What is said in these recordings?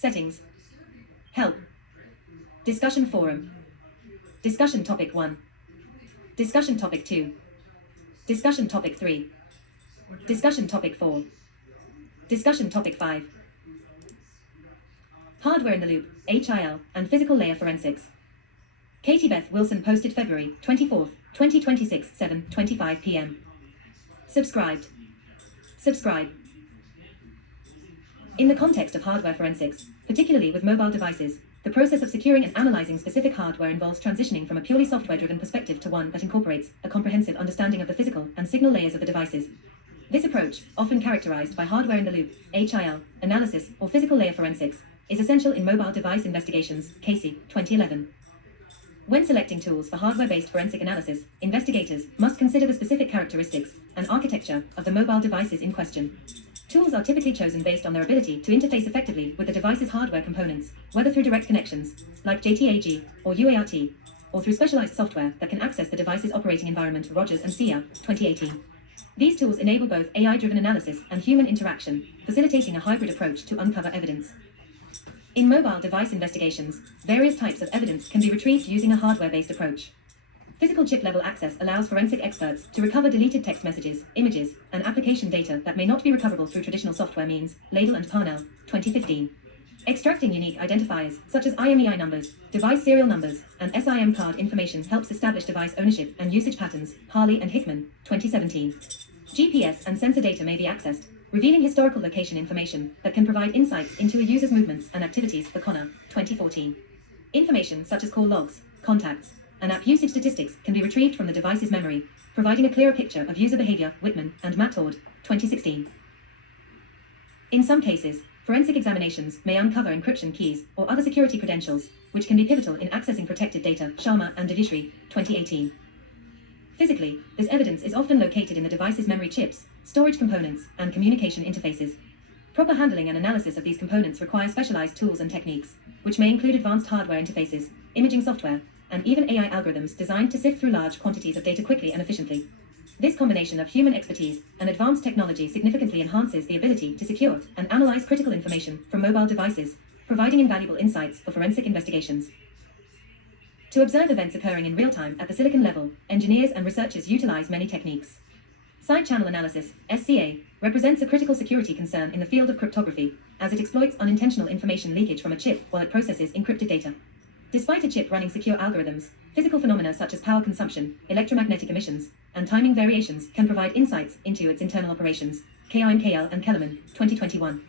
Settings. Help. Discussion forum. Discussion topic 1. Discussion topic 2. Discussion topic 3. Discussion topic 4. Discussion topic 5. Hardware in the Loop, HIL, and Physical Layer Forensics. Katie Beth Wilson posted February 24th, 2026, 7:25 p.m. Subscribed. Subscribe. In the context of hardware forensics, particularly with mobile devices, the process of securing and analyzing specific hardware involves transitioning from a purely software-driven perspective to one that incorporates a comprehensive understanding of the physical and signal layers of the devices. This approach, often characterized by hardware in the loop, HIL, analysis, or physical layer forensics, is essential in mobile device investigations, Casey, 2011. When selecting tools for hardware-based forensic analysis, investigators must consider the specific characteristics and architecture of the mobile devices in question. Tools are typically chosen based on their ability to interface effectively with the device's hardware components, whether through direct connections, like JTAG or UART, or through specialized software that can access the device's operating environment. Rogers and Sia, 2018. These tools enable both AI-driven analysis and human interaction, facilitating a hybrid approach to uncover evidence. In mobile device investigations, various types of evidence can be retrieved using a hardware-based approach. Physical chip-level access allows forensic experts to recover deleted text messages, images, and application data that may not be recoverable through traditional software means. Ladle and Parnell, 2015. Extracting unique identifiers, such as IMEI numbers, device serial numbers, and SIM card information helps establish device ownership and usage patterns. Harley and Hickman, 2017. GPS and sensor data may be accessed, revealing historical location information that can provide insights into a user's movements and activities. O'Connor, 2014. Information such as call logs, contacts, and app usage statistics can be retrieved from the device's memory, providing a clearer picture of user behavior. Whitman and Matt Todd, 2016. In some cases, forensic examinations may uncover encryption keys or other security credentials, which can be pivotal in accessing protected data. Sharma and Devishri, 2018. Physically, this evidence is often located in the device's memory chips, storage components, and communication interfaces. Proper handling and analysis of these components require specialized tools and techniques, which may include advanced hardware interfaces, imaging software, and even AI algorithms designed to sift through large quantities of data quickly and efficiently. This combination of human expertise and advanced technology significantly enhances the ability to secure and analyze critical information from mobile devices, providing invaluable insights for forensic investigations. To observe events occurring in real time at the silicon level, engineers and researchers utilize many techniques. Side channel analysis, SCA, represents a critical security concern in the field of cryptography, as it exploits unintentional information leakage from a chip while it processes encrypted data. Despite a chip running secure algorithms, physical phenomena such as power consumption, electromagnetic emissions, and timing variations can provide insights into its internal operations. KIMKL and Kellerman, 2021.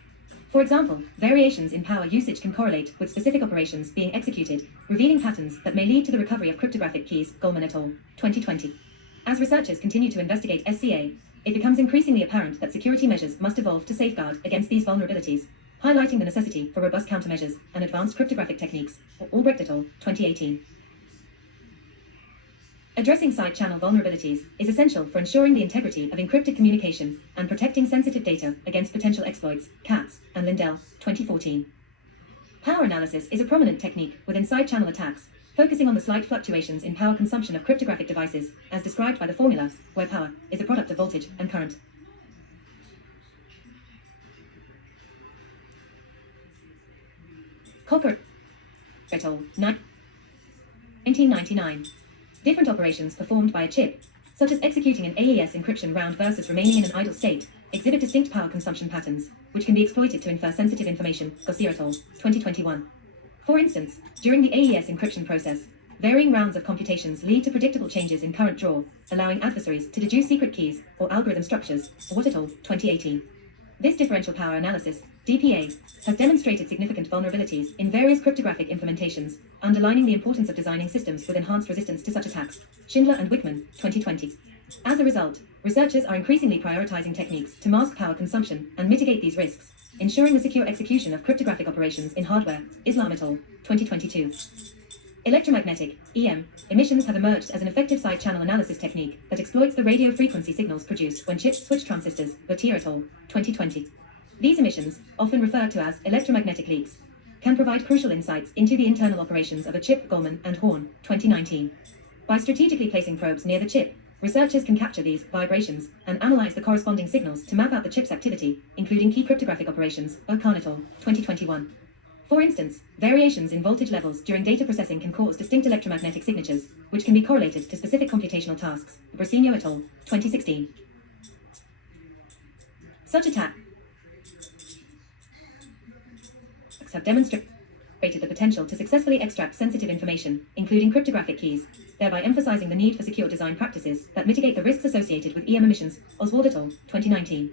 For example, variations in power usage can correlate with specific operations being executed, revealing patterns that may lead to the recovery of cryptographic keys. Goldman et al., 2020. As researchers continue to investigate SCA, it becomes increasingly apparent that security measures must evolve to safeguard against these vulnerabilities, highlighting the necessity for robust countermeasures and advanced cryptographic techniques. Albrecht et al., 2018. Addressing side-channel vulnerabilities is essential for ensuring the integrity of encrypted communication and protecting sensitive data against potential exploits. Katz and Lindell, 2014. Power analysis is a prominent technique within side-channel attacks, focusing on the slight fluctuations in power consumption of cryptographic devices, as described by the formula, where power is a product of voltage and current. Cocker et al., 1999. Different operations performed by a chip, such as executing an AES encryption round versus remaining in an idle state, exhibit distinct power consumption patterns, which can be exploited to infer sensitive information. Garcia et al., 2021. For instance, during the AES encryption process, varying rounds of computations lead to predictable changes in current draw, allowing adversaries to deduce secret keys or algorithm structures. Watt et al., 2018. This differential power analysis, DPA, has demonstrated significant vulnerabilities in various cryptographic implementations, underlining the importance of designing systems with enhanced resistance to such attacks. Schindler and Wickman, 2020. As a result, researchers are increasingly prioritizing techniques to mask power consumption and mitigate these risks, ensuring the secure execution of cryptographic operations in hardware. Islam et al., 2022. Electromagnetic, EM, emissions have emerged as an effective side-channel analysis technique that exploits the radio frequency signals produced when chips switch transistors. Bertier et al., 2020. These emissions, often referred to as electromagnetic leaks, can provide crucial insights into the internal operations of a chip. Goldman and Horn, 2019. By strategically placing probes near the chip, researchers can capture these vibrations and analyze the corresponding signals to map out the chip's activity, including key cryptographic operations. Khan et al., 2021. For instance, variations in voltage levels during data processing can cause distinct electromagnetic signatures, which can be correlated to specific computational tasks. Brasino et al., 2016. Such attacks have demonstrated the potential to successfully extract sensitive information, including cryptographic keys, thereby emphasizing the need for secure design practices that mitigate the risks associated with EM emissions. Oswald et al., 2019.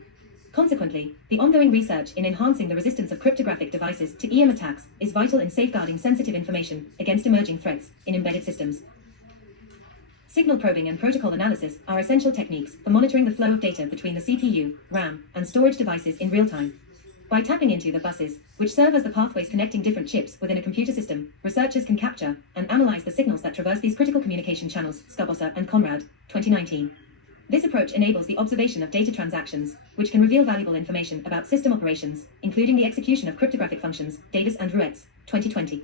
Consequently, the ongoing research in enhancing the resistance of cryptographic devices to EM attacks is vital in safeguarding sensitive information against emerging threats in embedded systems. Signal probing and protocol analysis are essential techniques for monitoring the flow of data between the CPU, RAM, and storage devices in real time. By tapping into the buses, which serve as the pathways connecting different chips within a computer system, researchers can capture and analyze the signals that traverse these critical communication channels. Scarbosa and Conrad, 2019. This approach enables the observation of data transactions, which can reveal valuable information about system operations, including the execution of cryptographic functions. Davis and Ruetz, 2020.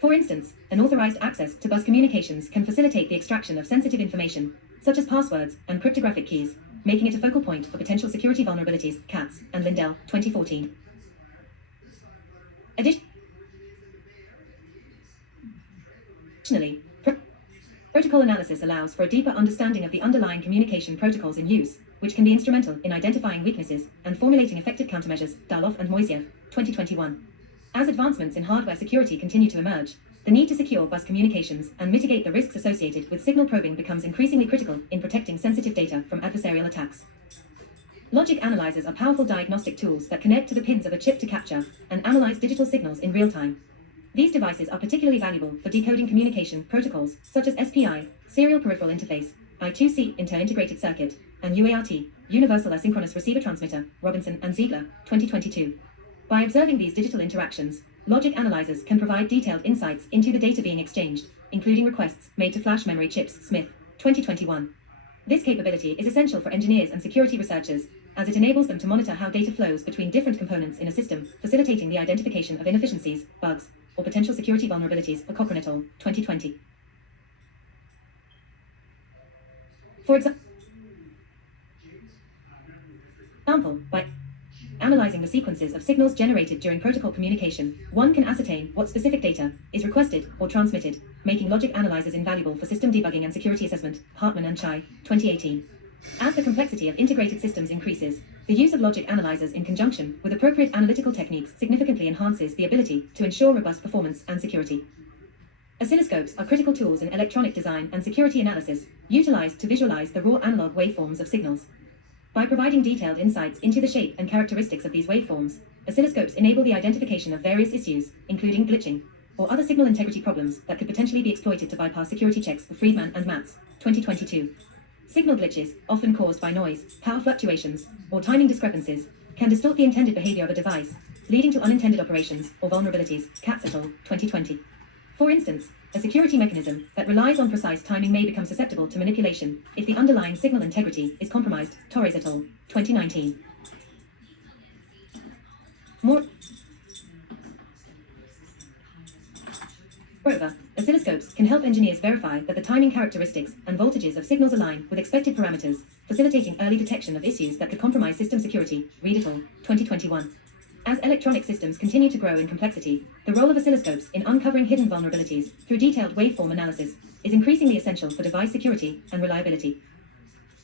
For instance, unauthorized access to bus communications can facilitate the extraction of sensitive information, such as passwords and cryptographic keys, making it a focal point for potential security vulnerabilities. Katz and Lindell, 2014. Additionally, protocol analysis allows for a deeper understanding of the underlying communication protocols in use, which can be instrumental in identifying weaknesses and formulating effective countermeasures. Darloff and Moiseev, 2021. As advancements in hardware security continue to emerge, the need to secure bus communications and mitigate the risks associated with signal probing becomes increasingly critical in protecting sensitive data from adversarial attacks. Logic analyzers are powerful diagnostic tools that connect to the pins of a chip to capture and analyze digital signals in real time. These devices are particularly valuable for decoding communication protocols such as SPI, Serial Peripheral Interface, I2C, Inter-Integrated Circuit, and UART, Universal Asynchronous Receiver Transmitter. Robinson and Ziegler, 2022. By observing these digital interactions, logic analyzers can provide detailed insights into the data being exchanged, including requests made to flash memory chips. Smith, 2021. This capability is essential for engineers and security researchers, as it enables them to monitor how data flows between different components in a system, facilitating the identification of inefficiencies, bugs, or potential security vulnerabilities. For Cochrane et al., 2020. For example, by analyzing the sequences of signals generated during protocol communication, one can ascertain what specific data is requested or transmitted, making logic analyzers invaluable for system debugging and security assessment. Hartman and Chai, 2018. As the complexity of integrated systems increases, the use of logic analyzers in conjunction with appropriate analytical techniques significantly enhances the ability to ensure robust performance and security. Oscilloscopes are critical tools in electronic design and security analysis, utilized to visualize the raw analog waveforms of signals. By providing detailed insights into the shape and characteristics of these waveforms, oscilloscopes enable the identification of various issues, including glitching, or other signal integrity problems that could potentially be exploited to bypass security checks. Friedman and Matz, 2022. Signal glitches, often caused by noise, power fluctuations, or timing discrepancies, can distort the intended behavior of a device, leading to unintended operations or vulnerabilities. Katz et al., 2020. For instance, a security mechanism that relies on precise timing may become susceptible to manipulation if the underlying signal integrity is compromised. Torres et al., 2019. Moreover, oscilloscopes can help engineers verify that the timing characteristics and voltages of signals align with expected parameters, facilitating early detection of issues that could compromise system security. Reed et al., 2021. As electronic systems continue to grow in complexity, the role of oscilloscopes in uncovering hidden vulnerabilities through detailed waveform analysis is increasingly essential for device security and reliability.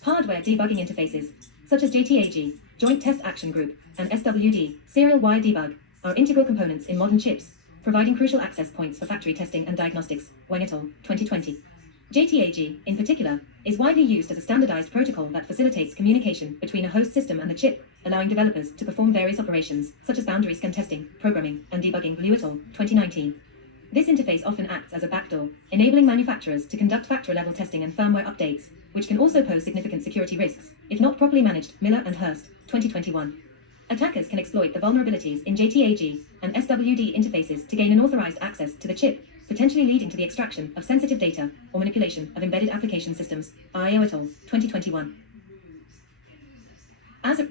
Hardware debugging interfaces, such as JTAG, Joint Test Action Group, and SWD, Serial Wire Debug, are integral components in modern chips, providing crucial access points for factory testing and diagnostics. Wang et al., 2020. JTAG, in particular, is widely used as a standardized protocol that facilitates communication between a host system and the chip, allowing developers to perform various operations, such as boundary scan testing, programming, and debugging. Liu et al., 2019. This interface often acts as a backdoor, enabling manufacturers to conduct factory-level testing and firmware updates, which can also pose significant security risks, if not properly managed. Miller and Hurst, 2021. Attackers can exploit the vulnerabilities in JTAG and SWD interfaces to gain unauthorized access to the chip, potentially leading to the extraction of sensitive data or manipulation of embedded application systems. IO et al., 2021. As a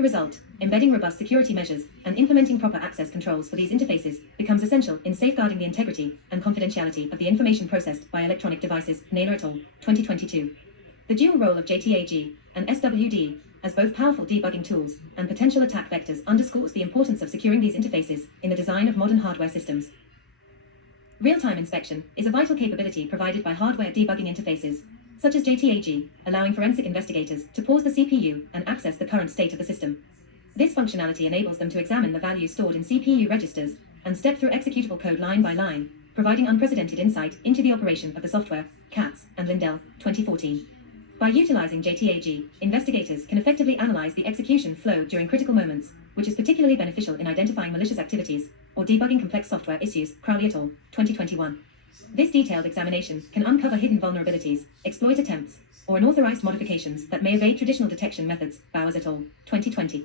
result, embedding robust security measures and implementing proper access controls for these interfaces becomes essential in safeguarding the integrity and confidentiality of the information processed by electronic devices. Naylor et al., 2022. The dual role of JTAG and SWD as both powerful debugging tools and potential attack vectors underscores the importance of securing these interfaces in the design of modern hardware systems. Real-time inspection is a vital capability provided by hardware debugging interfaces, such as JTAG, allowing forensic investigators to pause the CPU and access the current state of the system. This functionality enables them to examine the values stored in CPU registers and step through executable code line by line, providing unprecedented insight into the operation of the software. Katz and Lindell, 2014. By utilizing JTAG, investigators can effectively analyze the execution flow during critical moments, which is particularly beneficial in identifying malicious activities or debugging complex software issues. Crowley et al., 2021. This detailed examination can uncover hidden vulnerabilities, exploit attempts, or unauthorized modifications that may evade traditional detection methods. Bowers et al., 2020.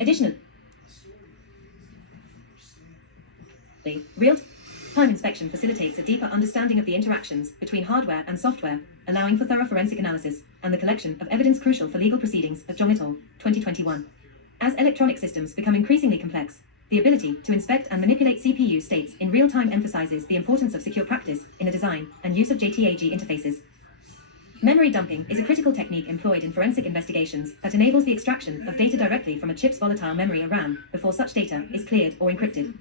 Additionally, real-time inspection facilitates a deeper understanding of the interactions between hardware and software, allowing for thorough forensic analysis and the collection of evidence crucial for legal proceedings. Jong et al., 2021. As electronic systems become increasingly complex, the ability to inspect and manipulate CPU states in real time emphasizes the importance of secure practice in the design and use of JTAG interfaces. Memory dumping is a critical technique employed in forensic investigations that enables the extraction of data directly from a chip's volatile memory or RAM before such data is cleared or encrypted.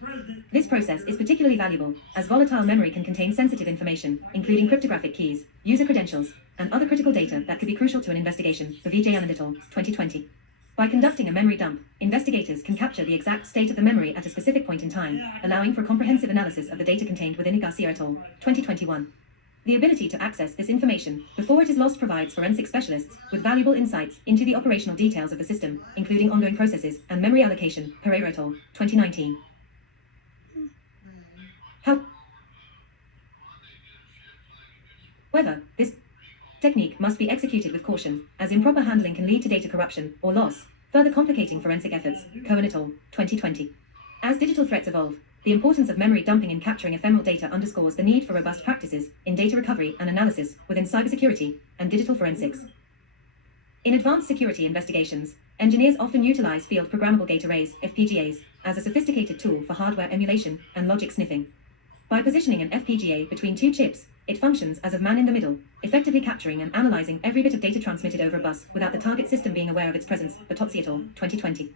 This process is particularly valuable as volatile memory can contain sensitive information, including cryptographic keys, user credentials, and other critical data that could be crucial to an investigation. Vijay Anand et al., 2020. By conducting a memory dump, investigators can capture the exact state of the memory at a specific point in time, allowing for a comprehensive analysis of the data contained within it. Garcia et al., 2021. The ability to access this information before it is lost provides forensic specialists with valuable insights into the operational details of the system, including ongoing processes and memory allocation. Pereira et al., 2019. However, this technique must be executed with caution, as improper handling can lead to data corruption or loss, further complicating forensic efforts. Cohen et al., 2020. As digital threats evolve, the importance of memory dumping and capturing ephemeral data underscores the need for robust practices in data recovery and analysis within cybersecurity and digital forensics. In advanced security investigations, engineers often utilize field programmable gate arrays, FPGAs, as a sophisticated tool for hardware emulation and logic sniffing. By positioning an FPGA between two chips, it functions as a man in the middle, effectively capturing and analyzing every bit of data transmitted over a bus without the target system being aware of its presence. Bertozzi et al., 2020.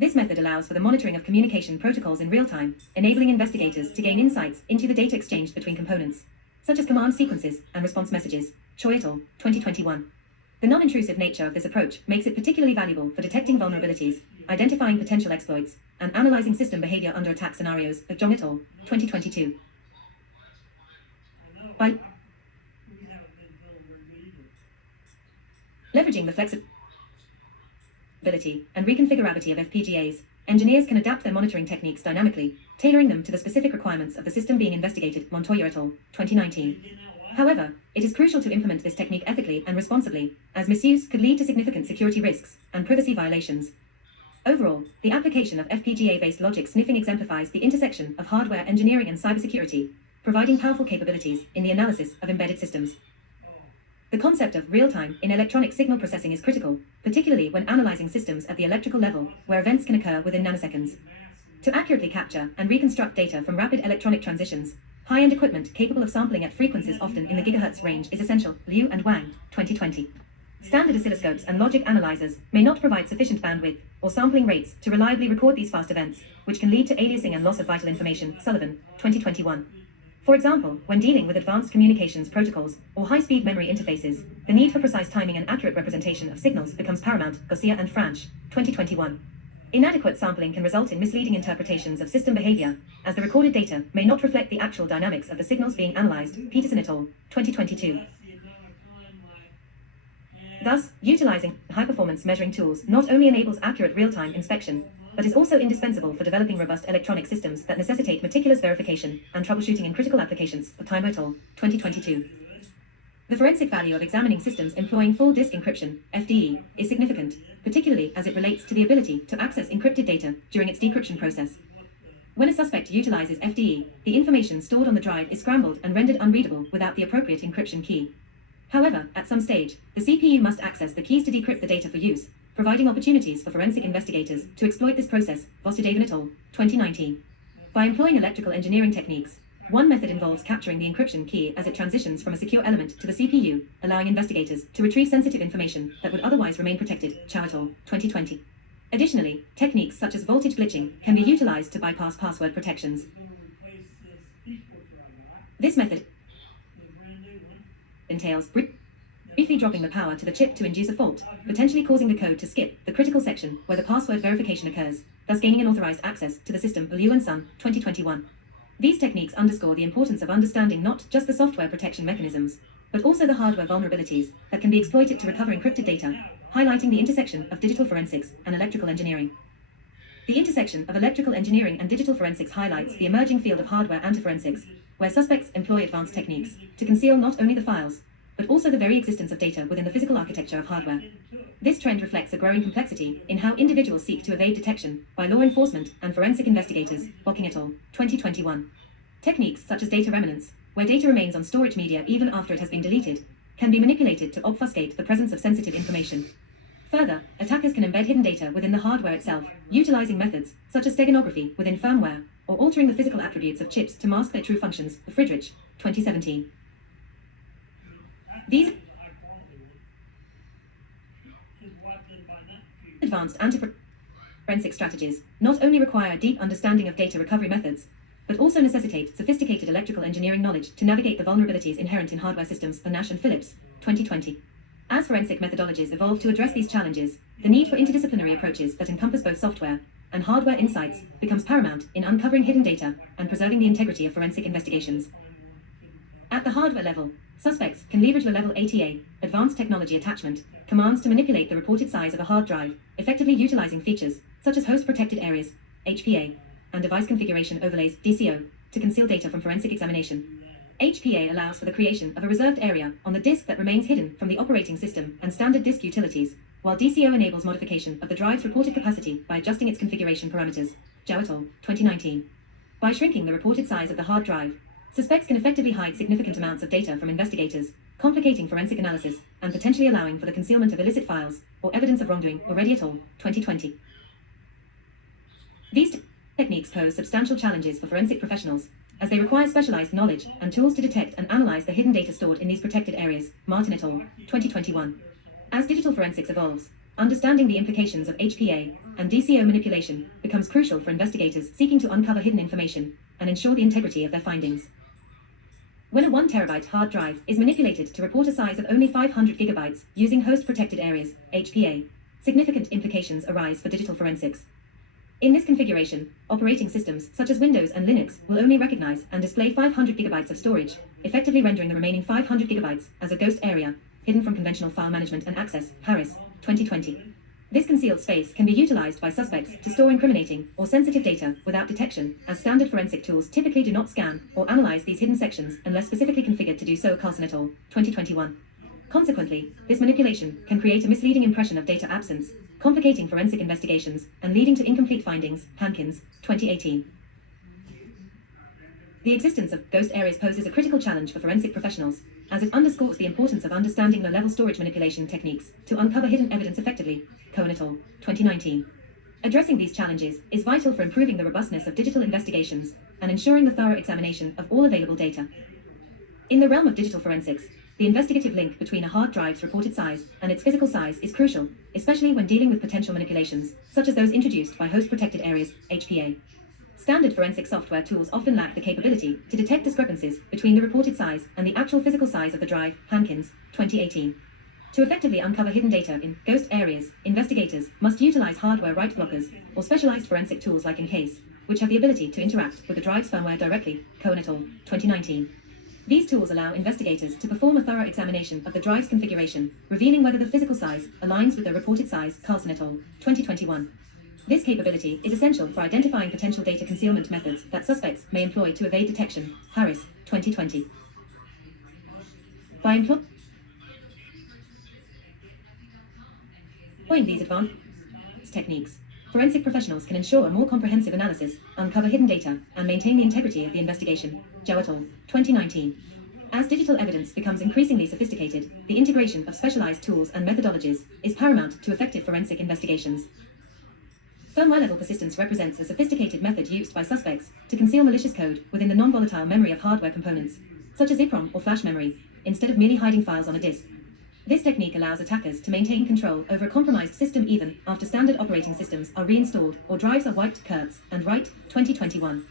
This method allows for the monitoring of communication protocols in real time, enabling investigators to gain insights into the data exchanged between components, such as command sequences and response messages. Choi et al., 2021. The non-intrusive nature of this approach makes it particularly valuable for detecting vulnerabilities, identifying potential exploits, and analyzing system behavior under attack scenarios. Jong et al., 2022. By leveraging the flexibility and reconfigurability of FPGAs, engineers can adapt their monitoring techniques dynamically, tailoring them to the specific requirements of the system being investigated. Montoya et al., 2019. However, it is crucial to implement this technique ethically and responsibly, as misuse could lead to significant security risks and privacy violations. Overall, the application of FPGA-based logic sniffing exemplifies the intersection of hardware engineering and cybersecurity, providing powerful capabilities in the analysis of embedded systems. The concept of real-time in electronic signal processing is critical, particularly when analyzing systems at the electrical level, where events can occur within nanoseconds. To accurately capture and reconstruct data from rapid electronic transitions, high-end equipment capable of sampling at frequencies often in the gigahertz range is essential. Liu and Wang, 2020. Standard oscilloscopes and logic analyzers may not provide sufficient bandwidth or sampling rates to reliably record these fast events, which can lead to aliasing and loss of vital information. Sullivan, 2021. For example, when dealing with advanced communications protocols or high-speed memory interfaces, the need for precise timing and accurate representation of signals becomes paramount. Garcia and Franch, 2021. Inadequate sampling can result in misleading interpretations of system behavior, as the recorded data may not reflect the actual dynamics of the signals being analyzed. Peterson et al., 2022. Thus, utilizing high-performance measuring tools not only enables accurate real-time inspection, but is also indispensable for developing robust electronic systems that necessitate meticulous verification and troubleshooting in critical applications. Time et al., 2022. The forensic value of examining systems employing full disk encryption, FDE, is significant, particularly as it relates to the ability to access encrypted data during its decryption process. When a suspect utilizes FDE, the information stored on the drive is scrambled and rendered unreadable without the appropriate encryption key. However, at some stage, the CPU must access the keys to decrypt the data for use, providing opportunities for forensic investigators to exploit this process. Vasudevan et al., 2019. By employing electrical engineering techniques, one method involves capturing the encryption key as it transitions from a secure element to the CPU, allowing investigators to retrieve sensitive information that would otherwise remain protected. Chow et al., 2020. Additionally, techniques such as voltage glitching can be utilized to bypass password protections. This method entails briefly dropping the power to the chip to induce a fault, potentially causing the code to skip the critical section where the password verification occurs, thus gaining unauthorized access to the system. Liu and Sun, 2021. These techniques underscore the importance of understanding not just the software protection mechanisms, but also the hardware vulnerabilities that can be exploited to recover encrypted data, highlighting the intersection of digital forensics and electrical engineering. The intersection of electrical engineering and digital forensics highlights the emerging field of hardware anti-forensics, where suspects employ advanced techniques to conceal not only the files, but also the very existence of data within the physical architecture of hardware. This trend reflects a growing complexity in how individuals seek to evade detection by law enforcement and forensic investigators. Bocking et al., 2021. Techniques such as data remnants, where data remains on storage media even after it has been deleted, can be manipulated to obfuscate the presence of sensitive information. Further, attackers can embed hidden data within the hardware itself, utilizing methods such as steganography within firmware, or altering the physical attributes of chips to mask their true functions. Friedrich, 2017. These advanced anti-forensic strategies not only require a deep understanding of data recovery methods, but also necessitate sophisticated electrical engineering knowledge to navigate the vulnerabilities inherent in hardware systems. Nash and Phillips, 2020. As forensic methodologies evolve to address these challenges, the need for interdisciplinary approaches that encompass both software and hardware insights becomes paramount in uncovering hidden data and preserving the integrity of forensic investigations. At the hardware level, suspects can leverage low-level ATA, advanced technology attachment, commands to manipulate the reported size of a hard drive, effectively utilizing features such as host protected areas, HPA, and device configuration overlays, DCO, to conceal data from forensic examination. HPA allows for the creation of a reserved area on the disk that remains hidden from the operating system and standard disk utilities, while DCO enables modification of the drive's reported capacity by adjusting its configuration parameters. Zhao et al., 2019. By shrinking the reported size of the hard drive, suspects can effectively hide significant amounts of data from investigators, complicating forensic analysis, and potentially allowing for the concealment of illicit files or evidence of wrongdoing. Reddy et al., 2020. These techniques pose substantial challenges for forensic professionals, as they require specialized knowledge and tools to detect and analyze the hidden data stored in these protected areas. Martin et al., 2021. As digital forensics evolves, understanding the implications of HPA and DCO manipulation becomes crucial for investigators seeking to uncover hidden information and ensure the integrity of their findings. When a 1 terabyte hard drive is manipulated to report a size of only 500 gigabytes using host protected areas, HPA, significant implications arise for digital forensics. In this configuration, operating systems such as Windows and Linux will only recognize and display 500 gigabytes of storage, effectively rendering the remaining 500 gigabytes as a ghost area, hidden from conventional file management and access. Harris, 2020. This concealed space can be utilized by suspects to store incriminating or sensitive data without detection, as standard forensic tools typically do not scan or analyze these hidden sections unless specifically configured to do so. Carlson et al., 2021. Consequently, this manipulation can create a misleading impression of data absence, complicating forensic investigations and leading to incomplete findings. Hankins, 2018. The existence of ghost areas poses a critical challenge for forensic professionals, as it underscores the importance of understanding low-level storage manipulation techniques to uncover hidden evidence effectively. Cohen et al., 2019. Addressing these challenges is vital for improving the robustness of digital investigations and ensuring the thorough examination of all available data. In the realm of digital forensics, the investigative link between a hard drive's reported size and its physical size is crucial, especially when dealing with potential manipulations, such as those introduced by host-protected areas, HPA. Standard forensic software tools often lack the capability to detect discrepancies between the reported size and the actual physical size of the drive. Hankins, 2018. To effectively uncover hidden data in ghost areas, investigators must utilize hardware write blockers or specialized forensic tools like Encase, which have the ability to interact with the drive's firmware directly. Cohen et al., 2019. These tools allow investigators to perform a thorough examination of the drive's configuration, revealing whether the physical size aligns with the reported size. Carlson et al., 2021. This capability is essential for identifying potential data concealment methods that suspects may employ to evade detection. Harris, 2020. By employing these advanced techniques, forensic professionals can ensure a more comprehensive analysis, uncover hidden data, and maintain the integrity of the investigation. Zhao et al., 2019. As digital evidence becomes increasingly sophisticated, the integration of specialized tools and methodologies is paramount to effective forensic investigations. Firmware-level persistence represents a sophisticated method used by suspects to conceal malicious code within the non-volatile memory of hardware components, such as EEPROM or flash memory, instead of merely hiding files on a disk. This technique allows attackers to maintain control over a compromised system even after standard operating systems are reinstalled or drives are wiped. Kurtz and Wright, 2021.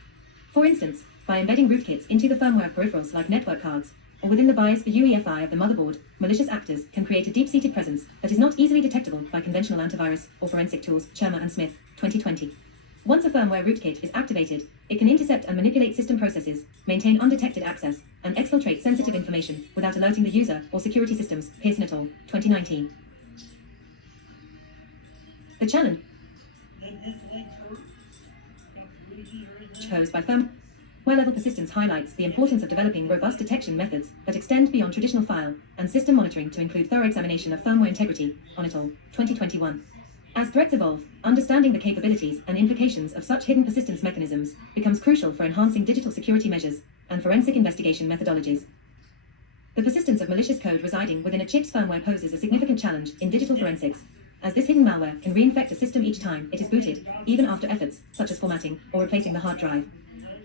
For instance, by embedding rootkits into the firmware of peripherals like network cards, or within the BIOS for UEFI of the motherboard, malicious actors can create a deep-seated presence that is not easily detectable by conventional antivirus or forensic tools. Shermer and Smith, 2020. Once a firmware rootkit is activated, it can intercept and manipulate system processes, maintain undetected access, and exfiltrate sensitive information without alerting the user or security systems. Pearson et al., 2019. The challenge posed by firmware-level persistence highlights the importance of developing robust detection methods that extend beyond traditional file and system monitoring to include thorough examination of firmware integrity. On et al., 2021. As threats evolve, understanding the capabilities and implications of such hidden persistence mechanisms becomes crucial for enhancing digital security measures and forensic investigation methodologies. The persistence of malicious code residing within a chip's firmware poses a significant challenge in digital forensics, as this hidden malware can reinfect a system each time it is booted, even after efforts such as formatting or replacing the hard drive.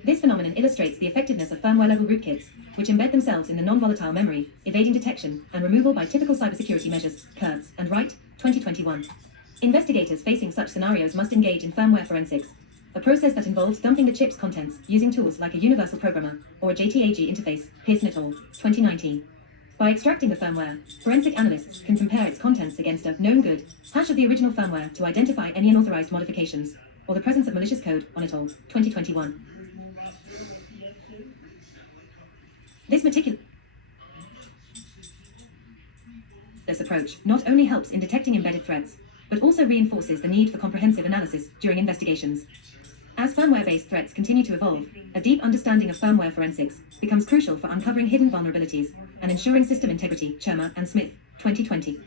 This phenomenon illustrates the effectiveness of firmware-level rootkits, which embed themselves in the non-volatile memory, evading detection and removal by typical cybersecurity measures. Kurtz and Wright, 2021. Investigators facing such scenarios must engage in firmware forensics, a process that involves dumping the chip's contents using tools like a universal programmer or a JTAG interface. Pearson et al., 2019. By extracting the firmware, forensic analysts can compare its contents against a known good hash of the original firmware to identify any unauthorized modifications or the presence of malicious code. On et al., 2021. This meticulous approach not only helps in detecting embedded threats, but also reinforces the need for comprehensive analysis during investigations. As firmware-based threats continue to evolve, a deep understanding of firmware forensics becomes crucial for uncovering hidden vulnerabilities and ensuring system integrity. Shermer and Smith, 2020.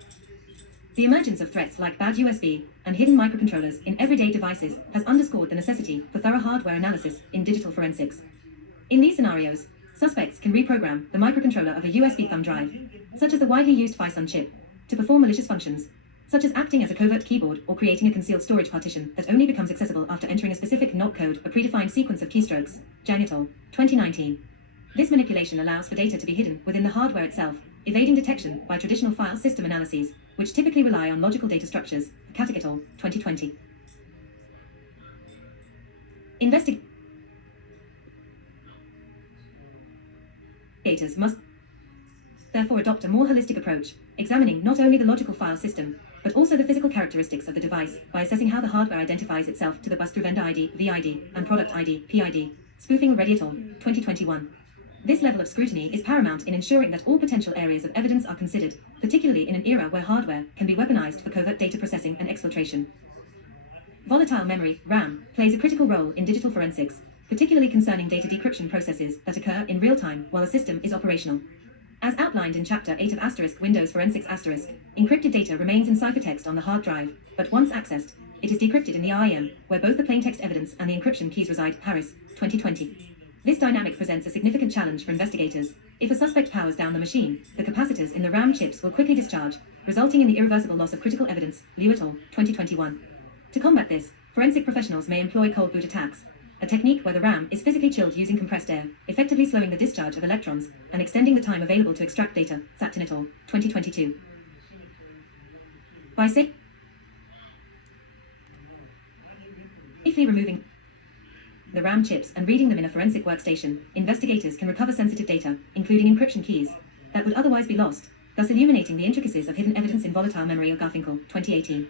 The emergence of threats like bad USB and hidden microcontrollers in everyday devices has underscored the necessity for thorough hardware analysis in digital forensics. In these scenarios, suspects can reprogram the microcontroller of a USB thumb drive, such as the widely used FISUN chip, to perform malicious functions, such as acting as a covert keyboard or creating a concealed storage partition that only becomes accessible after entering a specific NOT code, a predefined sequence of keystrokes. Zhang et al., 2019. This manipulation allows for data to be hidden within the hardware itself, evading detection by traditional file system analyses, which typically rely on logical data structures. Katic et al., 2020. Investigators must therefore adopt a more holistic approach, examining not only the logical file system, but also the physical characteristics of the device by assessing how the hardware identifies itself to the bus through vendor ID, VID, and product ID, PID. Spoofing Reddy et al., 2021. This level of scrutiny is paramount in ensuring that all potential areas of evidence are considered, particularly in an era where hardware can be weaponized for covert data processing and exfiltration. Volatile memory, RAM, plays a critical role in digital forensics, particularly concerning data decryption processes that occur in real time while a system is operational. As outlined in Chapter 8 of Windows Forensics *, encrypted data remains in ciphertext on the hard drive, but once accessed, it is decrypted in the IAM, where both the plaintext evidence and the encryption keys reside. Harris, 2020. This dynamic presents a significant challenge for investigators. If a suspect powers down the machine, the capacitors in the RAM chips will quickly discharge, resulting in the irreversible loss of critical evidence. Liu et al., 2021. To combat this, forensic professionals may employ cold boot attacks, a technique where the RAM is physically chilled using compressed air, effectively slowing the discharge of electrons and extending the time available to extract data. Saptin et al., 2022. By safely removing the RAM chips and reading them in a forensic workstation, investigators can recover sensitive data, including encryption keys, that would otherwise be lost, thus illuminating the intricacies of hidden evidence in volatile memory. Garfinkel, 2018.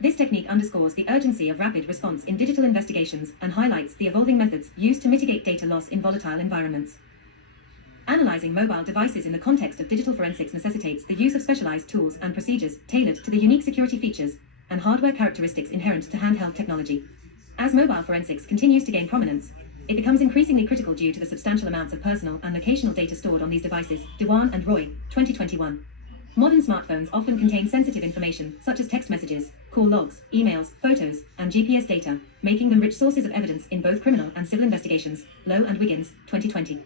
This technique underscores the urgency of rapid response in digital investigations and highlights the evolving methods used to mitigate data loss in volatile environments. Analyzing mobile devices in the context of digital forensics necessitates the use of specialized tools and procedures tailored to the unique security features and hardware characteristics inherent to handheld technology. As mobile forensics continues to gain prominence, it becomes increasingly critical due to the substantial amounts of personal and locational data stored on these devices. Dewan and Roy, 2021. Modern smartphones often contain sensitive information, such as text messages, call logs, emails, photos, and GPS data, making them rich sources of evidence in both criminal and civil investigations. Lowe and Wiggins, 2020.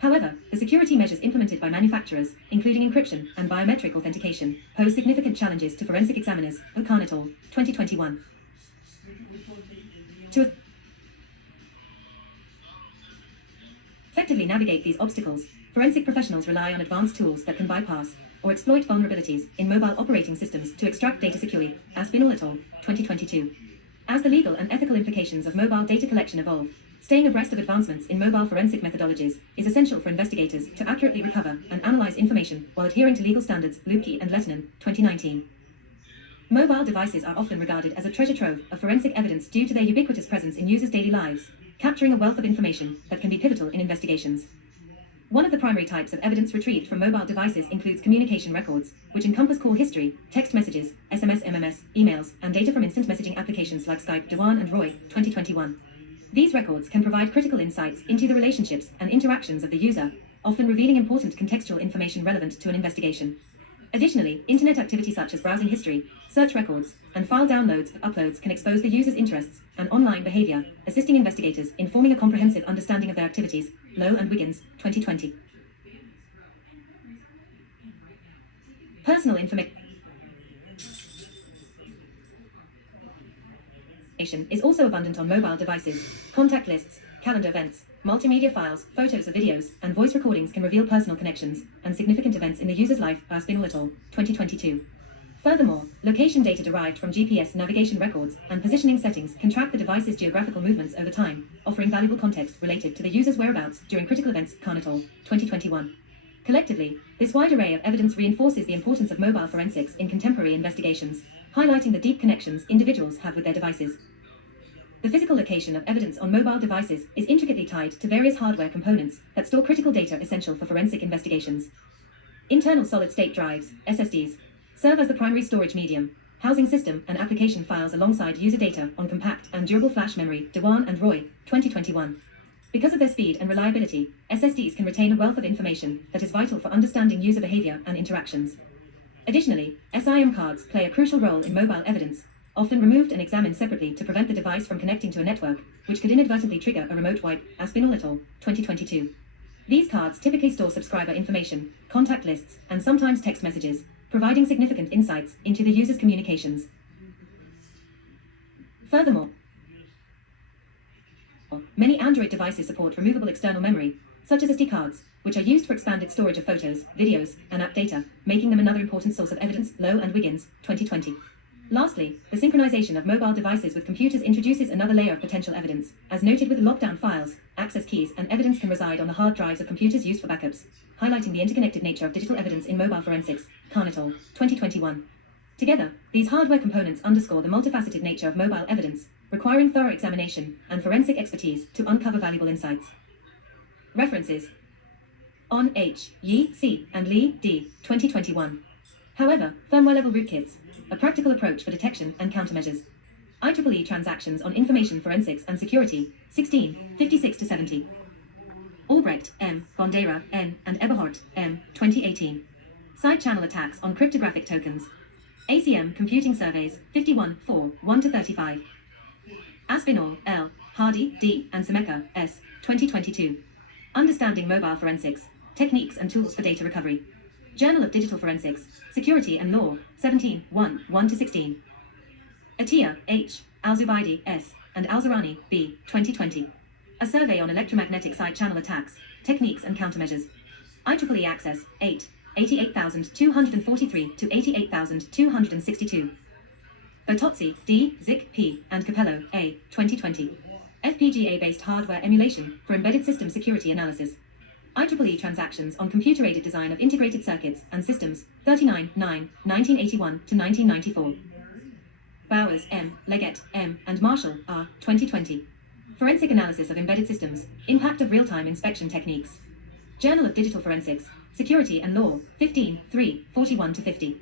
However, the security measures implemented by manufacturers, including encryption and biometric authentication, pose significant challenges to forensic examiners. Khan et al., 2021. To effectively navigate these obstacles, forensic professionals rely on advanced tools that can bypass or exploit vulnerabilities in mobile operating systems to extract data securely. Aspinall et al., 2022. As the legal and ethical implications of mobile data collection evolve, staying abreast of advancements in mobile forensic methodologies is essential for investigators to accurately recover and analyze information while adhering to legal standards. Lupke and Lehtinen, 2019. Mobile devices are often regarded as a treasure trove of forensic evidence due to their ubiquitous presence in users' daily lives, capturing a wealth of information that can be pivotal in investigations. One of the primary types of evidence retrieved from mobile devices includes communication records, which encompass call history, text messages, SMS, MMS, emails, and data from instant messaging applications like Skype. Dewan and Roy, 2021. These records can provide critical insights into the relationships and interactions of the user, often revealing important contextual information relevant to an investigation. Additionally, internet activity such as browsing history, search records, and file downloads and uploads can expose the user's interests and online behavior, assisting investigators in forming a comprehensive understanding of their activities. Lowe and Wiggins, 2020. Personal information is also abundant on mobile devices. Contact lists, calendar events, multimedia files, photos of videos, and voice recordings can reveal personal connections and significant events in the user's life. Aspinall et al., 2022. Furthermore, location data derived from GPS navigation records and positioning settings can track the device's geographical movements over time, offering valuable context related to the user's whereabouts during critical events. Khan et al., 2021. Collectively, this wide array of evidence reinforces the importance of mobile forensics in contemporary investigations, highlighting the deep connections individuals have with their devices. The physical location of evidence on mobile devices is intricately tied to various hardware components that store critical data essential for forensic investigations. Internal solid-state drives, SSDs, serve as the primary storage medium, housing system and application files alongside user data on compact and durable flash memory. Dewan and Roy, 2021. Because of their speed and reliability, SSDs can retain a wealth of information that is vital for understanding user behavior and interactions. Additionally, SIM cards play a crucial role in mobile evidence, often removed and examined separately to prevent the device from connecting to a network, which could inadvertently trigger a remote wipe. Aspinall et al., 2022. These cards typically store subscriber information, contact lists, and sometimes text messages, providing significant insights into the user's communications. Furthermore, many Android devices support removable external memory, such as SD cards, which are used for expanded storage of photos, videos, and app data, making them another important source of evidence. Lowe and Wiggins, 2020. Lastly, the synchronization of mobile devices with computers introduces another layer of potential evidence. As noted with lockdown files, access keys and evidence can reside on the hard drives of computers used for backups, highlighting the interconnected nature of digital evidence in mobile forensics. Khan et al., 2021. Together, these hardware components underscore the multifaceted nature of mobile evidence, requiring thorough examination and forensic expertise to uncover valuable insights. References: On H, Yi, C, and Lee, D, 2021. However, firmware-level rootkits, a practical approach for detection and countermeasures. IEEE Transactions on Information Forensics and Security, 16, 56-70. Albrecht, M., Bondera, N., and Eberhardt, M., 2018. Side-channel attacks on cryptographic tokens. ACM Computing Surveys, 51, 4, 1-35. Aspinall, L., Hardy, D., and Semeka, S., 2022. Understanding Mobile Forensics, Techniques and Tools for Data Recovery. Journal of Digital Forensics, Security and Law, 17, 1, 1-16. Atiyah, H., Al-Zubaidi, S., and Al-Zarani, B., 2020. A Survey on Electromagnetic Side-Channel Attacks, Techniques and Countermeasures. IEEE Access, 8, 88,243 to 88,262. Bertozzi, D., Zick, P., and Capello, A., 2020. FPGA-based hardware emulation for embedded system security analysis. IEEE Transactions on Computer-Aided Design of Integrated Circuits and Systems, 39, 9, 1981-1994. Bowers, M., Leggett, M., and Marshall, R., 2020. Forensic Analysis of Embedded Systems, Impact of Real-Time Inspection Techniques. Journal of Digital Forensics, Security and Law, 15, 3, 41-50.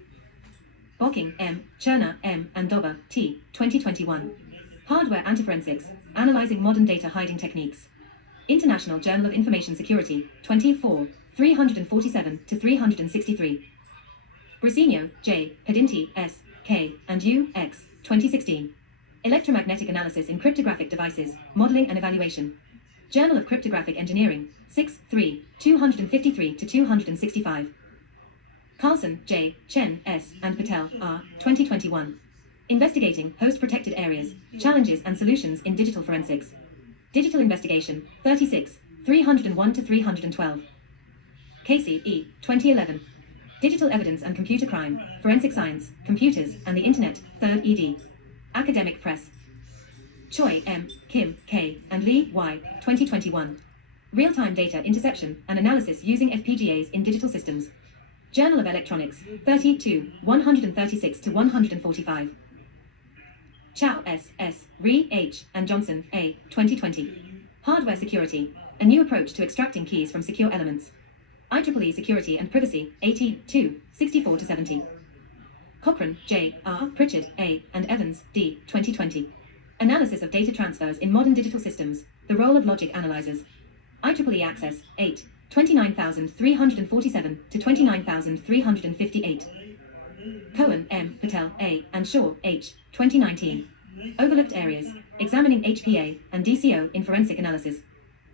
Bocking, M., Cherner, M., and Dobber, T., 2021. Hardware Antiforensics, Analyzing Modern Data Hiding Techniques. International Journal of Information Security, 24, 347-363. Briceño, J., Pedinti, S., K., and U, X., 2016. Electromagnetic Analysis in Cryptographic Devices, Modeling and Evaluation. Journal of Cryptographic Engineering, 6-3, 253 to 265. Carlson, J., Chen, S., and Patel, R., 2021. Investigating Host-Protected Areas, Challenges and Solutions in Digital Forensics. Digital Investigation, 36, 301 to 312. Casey, E., 2011. Digital Evidence and Computer Crime, Forensic Science, Computers, and the Internet, 3rd ed. Academic Press. Choi, M., Kim, K., and Lee, Y., 2021. Real-Time Data Interception and Analysis Using FPGAs in Digital Systems. Journal of Electronics, 32, 136 to 145. Chow, S., S., Ree, H., and Johnson, A., 2020. Hardware Security, a new approach to extracting keys from secure elements. IEEE Security and Privacy, 82, 64 to 70. Cochran, J., R., Pritchard, A., and Evans, D., 2020. Analysis of Data Transfers in Modern Digital Systems, the Role of Logic Analyzers. IEEE Access, 8, 29,347 to 29,358. Cohen, M., Patel, A., and Shaw, H., 2019. Overlooked Areas, Examining HPA and DCO in Forensic Analysis.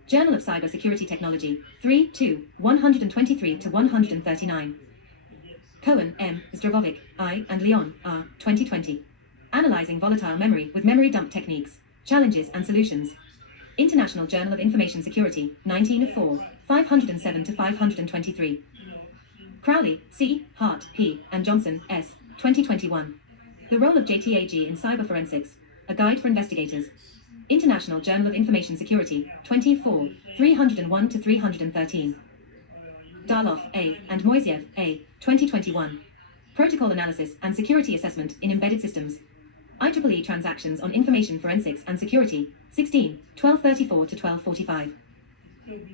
Journal of Cyber Security Technology, 3-2, 123 to 139. Cohen, M., Zdrovovic, I., and Leon, R., 2020. Analyzing Volatile Memory with Memory Dump Techniques, Challenges and Solutions. International Journal of Information Security, 19-4, 507 to 523. Crowley, C., Hart, P., and Johnson, S., 2021. The Role of JTAG in Cyber Forensics, A Guide for Investigators. International Journal of Information Security, 24, 301 to 313. Darloff, A., and Moiseev, A., 2021. Protocol Analysis and Security Assessment in Embedded Systems. IEEE Transactions on Information Forensics and Security, 16, 1234 to 1245.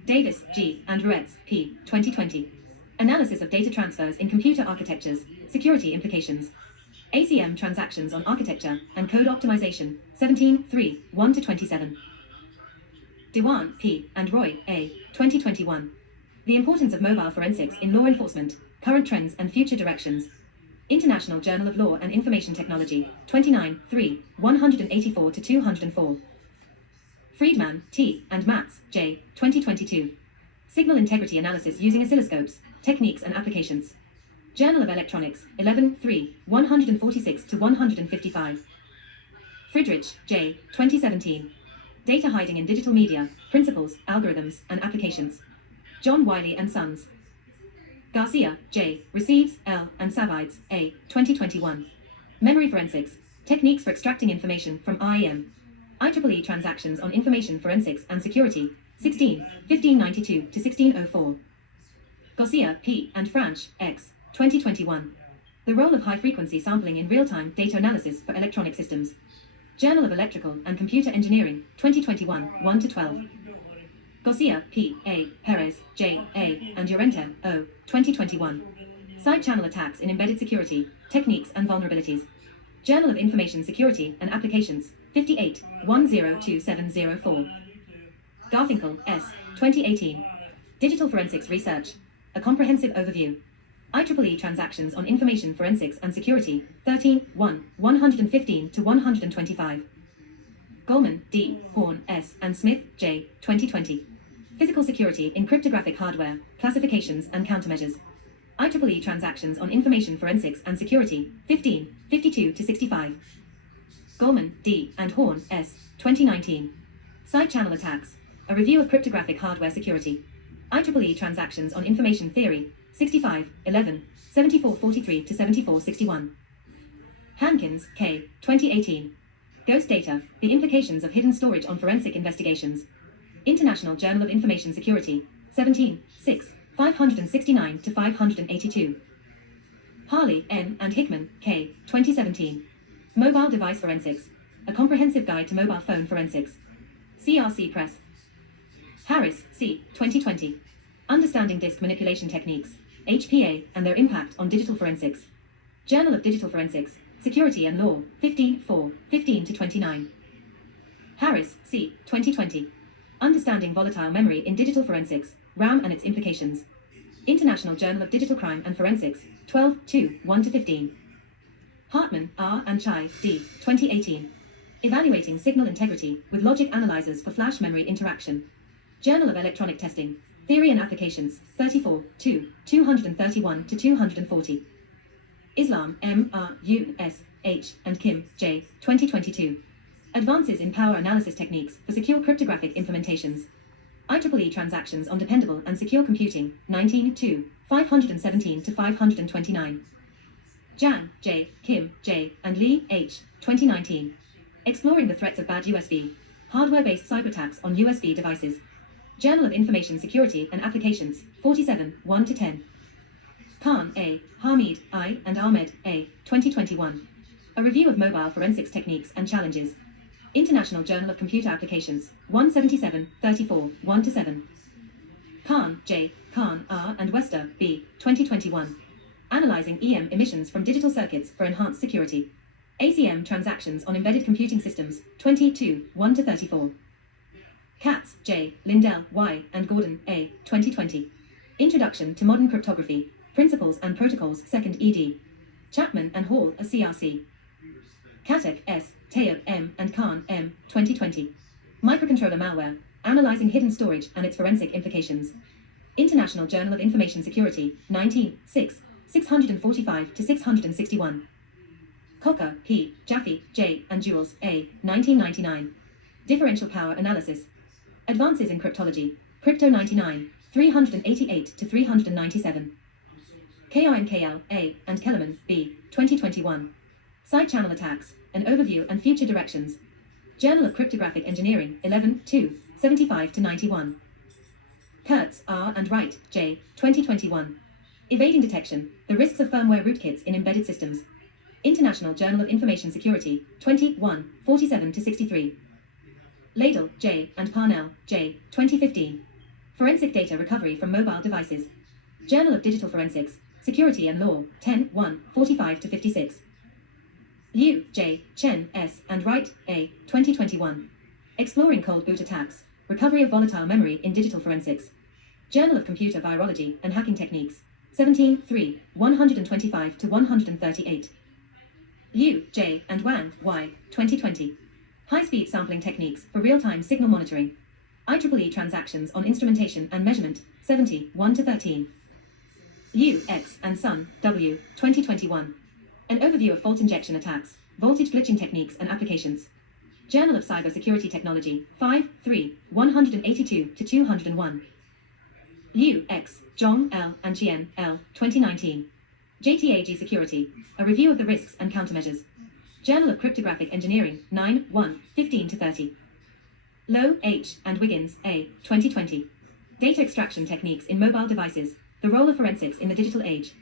Davis, G., and Ruetz, P., 2020. Analysis of Data Transfers in Computer Architectures, Security Implications. ACM Transactions on Architecture and Code Optimization, 17, 3, 1 to 27. Dewan, P., and Roy, A., 2021. The Importance of Mobile Forensics in Law Enforcement, Current Trends and Future Directions. International Journal of Law and Information Technology, 29, 3, 184 to 204. Friedman, T., and Matz, J., 2022. Signal Integrity Analysis Using Oscilloscopes, Techniques and Applications. Journal of Electronics, 11, 3, 146 to 155. Friedrich, J., 2017. Data Hiding in Digital Media, Principles, Algorithms, and Applications. John Wiley and Sons. Garcia, J., Receives, L., and Savides, A., 2021. Memory Forensics, Techniques for Extracting Information from IEM. IEEE Transactions on Information Forensics and Security, 16, 1592 to 1604. Garcia, P., and Franch, X., 2021. The Role of High-Frequency Sampling in Real-Time Data Analysis for Electronic Systems. Journal of Electrical and Computer Engineering, 2021, 1 to 12. Garcia, P. A., Perez, J. A., and Llorente, O., 2021. Side-channel attacks in embedded security, techniques and vulnerabilities. Journal of Information Security and Applications, 58, 102704. Garfinkel, S., 2018. Digital Forensics Research, A Comprehensive Overview. IEEE Transactions on Information Forensics and Security, 13, 1, 115 to 125. Goldman, D., Horn, S., and Smith, J., 2020. Physical Security in Cryptographic Hardware, Classifications and Countermeasures. IEEE Transactions on Information Forensics and Security, 15, 52 to 65. Goldman, D., and Horn, S., 2019. Side-channel attacks, a review of cryptographic hardware security. IEEE Transactions on Information Theory, 65, 11, 7443 to 7461. Hankins, K., 2018. Ghost Data, The Implications of Hidden Storage on Forensic Investigations. International Journal of Information Security, 17, 6, 569 to 582. Harley, N., and Hickman, K., 2017. Mobile Device Forensics, A Comprehensive Guide to Mobile Phone Forensics. CRC Press. Harris, C., 2020. Understanding Disk Manipulation Techniques, HPA, and Their Impact on Digital Forensics. Journal of Digital Forensics, Security and Law, 15, 4, 15 to 29. Harris, C., 2020. Understanding Volatile Memory in Digital Forensics, RAM and its Implications. International Journal of Digital Crime and Forensics, 12, 2, 1 to 15. Hartman, R. and Chai, D., 2018. Evaluating Signal Integrity with Logic Analyzers for Flash Memory Interaction. Journal of Electronic Testing, Theory and Applications, 34, 2, 231 to 240. Islam, M. R. U. S. H. and Kim, J. 2022. Advances in Power Analysis Techniques for Secure Cryptographic Implementations. IEEE Transactions on Dependable and Secure Computing, 19, 2, 517 to 529. Jan, J. Kim, J. and Lee, H. 2019. Exploring the Threats of Bad USB. Hardware-based cyberattacks on USB devices. Journal of Information Security and Applications, 47, 1 to 10. Khan, A. Hamid, I. and Ahmed, A. 2021. A Review of Mobile Forensics Techniques and Challenges. International Journal of Computer Applications, 177, 34, 1 to 7. Khan, J. Khan, R. and Wester, B. 2021. Analyzing EM emissions from digital circuits for enhanced security. ACM Transactions on Embedded Computing Systems, 22, 1 to 34. Katz, J. Lindell, Y. and Gordon, A. 2020. Introduction to Modern Cryptography, Principles and Protocols, 2nd ed. Chapman and Hall, a CRC. Katek, S. Tayeb, M. and Khan, M. 2020. Microcontroller Malware, Analyzing Hidden Storage and its Forensic Implications. International Journal of Information Security, 19, 6, 645 to 661. Cocker, P. Jaffe, J. and Jules, A. 1999. Differential Power Analysis. Advances in Cryptology, Crypto 99, 388 to 397. KRNKL, A. and Kellerman, B. 2021. Side Channel Attacks, An Overview and Future Directions. Journal of Cryptographic Engineering, 11, 2, 75 to 91. Kurtz, R. and Wright, J. 2021. Evading Detection, The Risks of Firmware Rootkits in Embedded Systems. International Journal of Information Security, 21, 47 to 63. Ladle, J. and Parnell, J. 2015. Forensic Data Recovery from Mobile Devices. Journal of Digital Forensics, Security and Law, 10, 1, 45 to 56. Liu, J., Chen, S., and Wright, A., 2021. Exploring Cold Boot Attacks, Recovery of Volatile Memory in Digital Forensics. Journal of Computer Virology and Hacking Techniques, 17, 3, 125 to 138. Liu, J., and Wang, Y., 2020. High-Speed Sampling Techniques for Real-Time Signal Monitoring. IEEE Transactions on Instrumentation and Measurement, 70, 1 to 13. Liu, X., and Sun, W., 2021. An Overview of Fault Injection Attacks, Voltage Glitching Techniques and Applications. Journal of Cyber Security Technology, 5, 3, 182 to 201. Liu, X., Zhong, L., and Chien, L., 2019. JTAG Security, A Review of the Risks and Countermeasures. Journal of Cryptographic Engineering, 9, 1, 15 to 30. Lowe, H., and Wiggins, A., 2020. Data Extraction Techniques in Mobile Devices, The Role of Forensics in the Digital Age.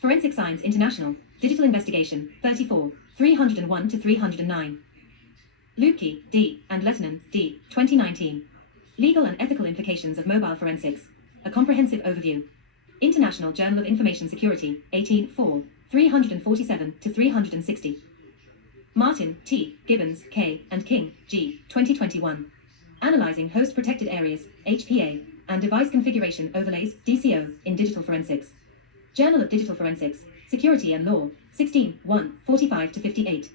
Forensic Science International, Digital Investigation, 34, 301 to 309. Lupke, D., and Lettinen, D., 2019. Legal and Ethical Implications of Mobile Forensics, A Comprehensive Overview. International Journal of Information Security, 18, 4, 347 to 360. Martin, T., Gibbons, K., and King, G., 2021. Analyzing Host Protected Areas, HPA, and Device Configuration Overlays, DCO, in Digital Forensics. Journal of Digital Forensics, Security and Law, 16, 1, 45 to 58.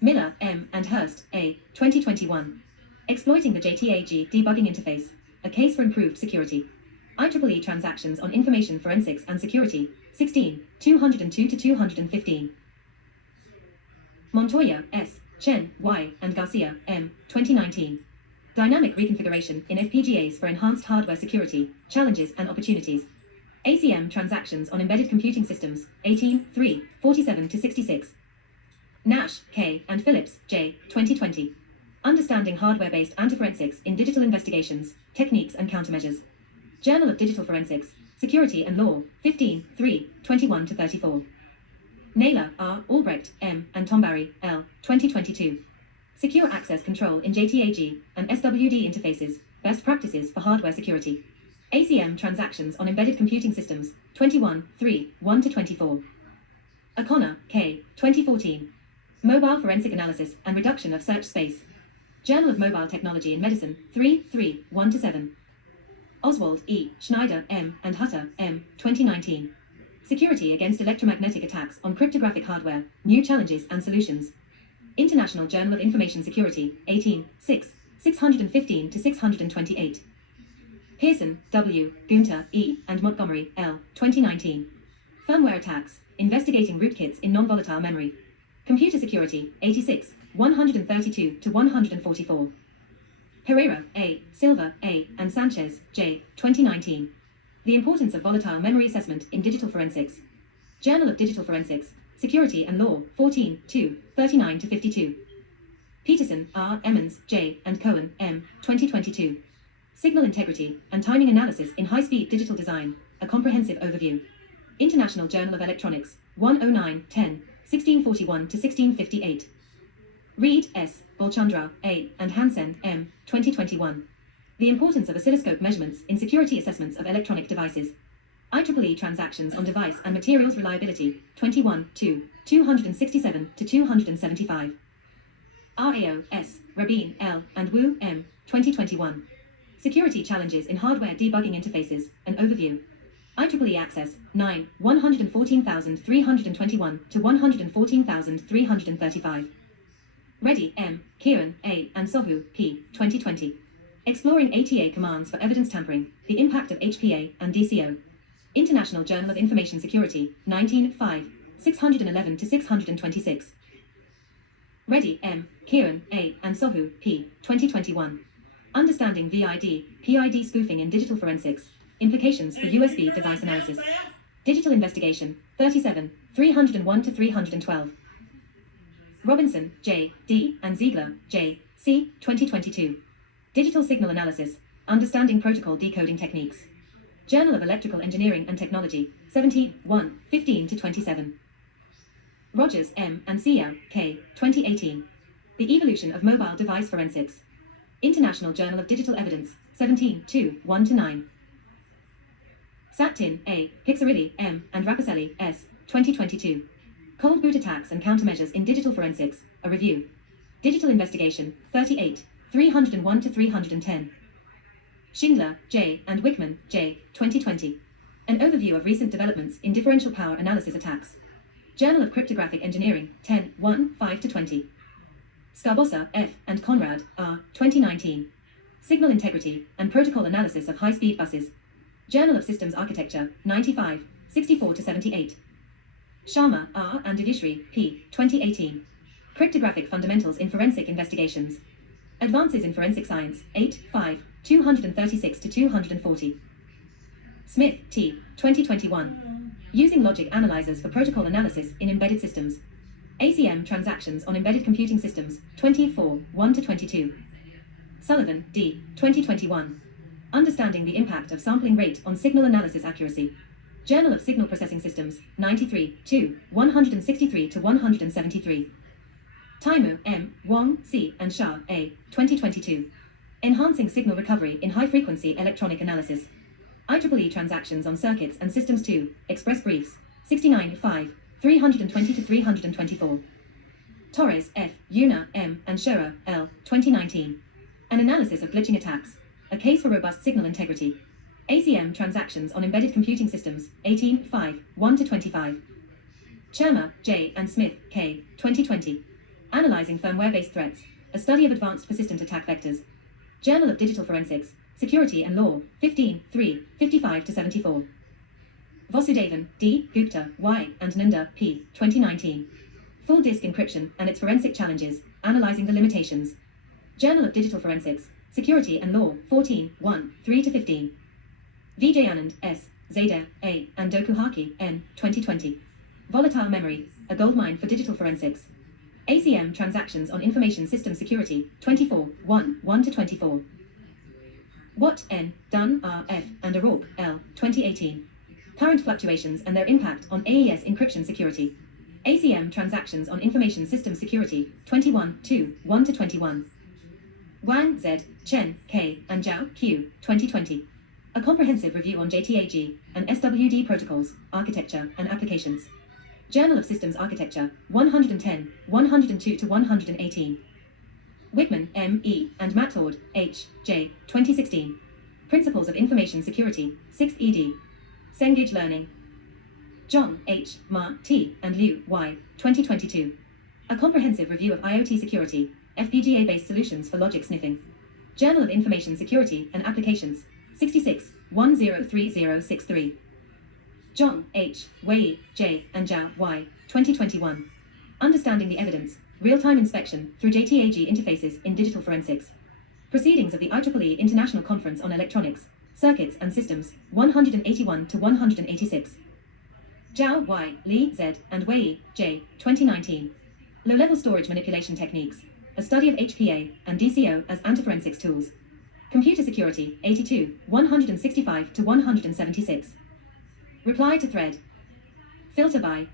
Miller, M., and Hurst, A., 2021. Exploiting the JTAG Debugging Interface, A Case for Improved Security. IEEE Transactions on Information Forensics and Security, 16, 202 to 215. Montoya, S., Chen, Y., and Garcia, M., 2019. Dynamic Reconfiguration in FPGAs for Enhanced Hardware Security, Challenges and Opportunities. ACM Transactions on Embedded Computing Systems, 18, 3, 47 to 66. Nash, K., and Phillips, J., 2020. Understanding Hardware-Based Anti-Forensics in Digital Investigations, Techniques and Countermeasures. Journal of Digital Forensics, Security and Law, 15, 3, 21 to 34. Naylor, R., Albrecht, M., and Tombarry, L., 2022. Secure Access Control in JTAG and SWD Interfaces, Best Practices for Hardware Security. ACM Transactions on Embedded Computing Systems, 21, 3, 1 to 24. O'Connor, K., 2014. Mobile Forensic Analysis and Reduction of Search Space. Journal of Mobile Technology in Medicine, 3, 3, 1 to 7. Oswald, E., Schneider, M., and Hutter, M., 2019. Security Against Electromagnetic Attacks on Cryptographic Hardware, New Challenges and Solutions. International Journal of Information Security, 18, 6, 615 to 628. Pearson, W., Gunter, E., and Montgomery, L., 2019. Firmware attacks, investigating rootkits in non-volatile memory. Computer security, 86, 132 to 144. Herrera, A., Silva, A., and Sanchez, J., 2019. The importance of volatile memory assessment in digital forensics. Journal of Digital Forensics, Security and Law, 14, 2, 39 to 52. Peterson, R., Emmons, J., and Cohen, M., 2022. Signal Integrity and Timing Analysis in High-Speed Digital Design, a Comprehensive Overview. International Journal of Electronics, 109, 10, 1641 to 1658. Reed, S., Balchandra, A., and Hansen, M., 2021. The Importance of Oscilloscope Measurements in Security Assessments of Electronic Devices. IEEE Transactions on Device and Materials Reliability, 21, 2, 267 to 275. RAO, S., Rabin, L., and Wu, M., 2021. Security Challenges in Hardware Debugging Interfaces, an Overview. IEEE Access, 9, 114,321 to 114,335. Reddy, M., Kieran, A., and Sohu, P., 2020. Exploring ATA Commands for Evidence Tampering, the Impact of HPA and DCO. International Journal of Information Security, 19, 5, 611 to 626. Reddy, M., Kieran, A., and Sohu, P., 2021. Understanding VID, PID spoofing in digital forensics. Implications for USB device analysis. Digital Investigation, 37, 301 to 312. Robinson, J., D., and Ziegler, J., C., 2022. Digital Signal Analysis, Understanding Protocol Decoding Techniques. Journal of Electrical Engineering and Technology, 17, 1, 15 to 27. Rogers, M., and Sia, K., 2018. The Evolution of Mobile Device Forensics. International Journal of Digital Evidence, 17, 2, 1 to 9. Sattin, A., Pixarilli, M., and Rapacelli, S., 2022. Cold Boot Attacks and Countermeasures in Digital Forensics, a Review. Digital Investigation, 38, 301 to 310. Schindler, J., and Wickman, J., 2020. An Overview of Recent Developments in Differential Power Analysis Attacks. Journal of Cryptographic Engineering, 10, 1, 5 to 20. Scarbossa, F., and Conrad, R., 2019. Signal Integrity and Protocol Analysis of High-Speed Buses. Journal of Systems Architecture, 95, 64 to 78. Sharma, R., and Divishri, P., 2018. Cryptographic Fundamentals in Forensic Investigations. Advances in Forensic Science, 8, 5, 236 to 240. Smith, T., 2021. Using Logic Analyzers for Protocol Analysis in Embedded Systems. ACM Transactions on Embedded Computing Systems, 24, 1 to 22. Sullivan, D., 2021. Understanding the Impact of Sampling Rate on Signal Analysis Accuracy. Journal of Signal Processing Systems, 93, 2, 163 to 173. Taimu, M., Wong, C., and Shah, A., 2022. Enhancing Signal Recovery in High-Frequency Electronic Analysis. IEEE Transactions on Circuits and Systems 2, Express Briefs, 69, 5, 320 to 324. Torres, F., Una, M., and Scherer, L., 2019. An Analysis of Glitching Attacks. A Case for Robust Signal Integrity. ACM Transactions on Embedded Computing Systems, 18, 5, 1 to 25. Cherma, J., and Smith, K., 2020. Analyzing Firmware-Based Threats. A Study of Advanced Persistent Attack Vectors. Journal of Digital Forensics, Security and Law, 15, 3, 55 to 74. Vasudevan, D., Gupta, Y., and Nanda, P., 2019. Full Disk Encryption and its Forensic Challenges, Analyzing the Limitations. Journal of Digital Forensics, Security and Law, 14, 1, 3 to 15. Vijay Anand, S., Zada, A., and Dokuhaki, N., 2020. Volatile Memory, a Goldmine for Digital Forensics. ACM Transactions on Information System Security, 24, 1, 1 to 24. Watt, N., Dunn, R., F., and O'Rourke, L., 2018. Current Fluctuations and Their Impact on AES Encryption Security. ACM Transactions on Information System Security, 21, 2, 1 to 21. Wang, Z., Chen, K., and Zhao, Q., 2020. A Comprehensive Review on JTAG and SWD Protocols, Architecture, and Applications. Journal of Systems Architecture, 110, 102 to 118. Whitman, M. E., and Mathord, H. J., 2016. Principles of Information Security, 6th ed. Cengage Learning. John, H., Ma, T., and Liu, Y., 2022. A Comprehensive Review of IoT Security, FPGA-Based Solutions for Logic Sniffing. Journal of Information Security and Applications, 66, 103063. John H. Wei J. and Zhao Y. 2021. Understanding the Evidence, Real-Time Inspection through JTAG Interfaces in Digital Forensics. Proceedings of the IEEE International Conference on Electronics, Circuits and Systems, 181 to 186. Zhao Y. Li Z. and Wei J. 2019. Low-Level Storage Manipulation Techniques, a study of HPA and DCO as antiforensics tools. Computer Security, 82, 165 to 176. Reply to thread. Filter by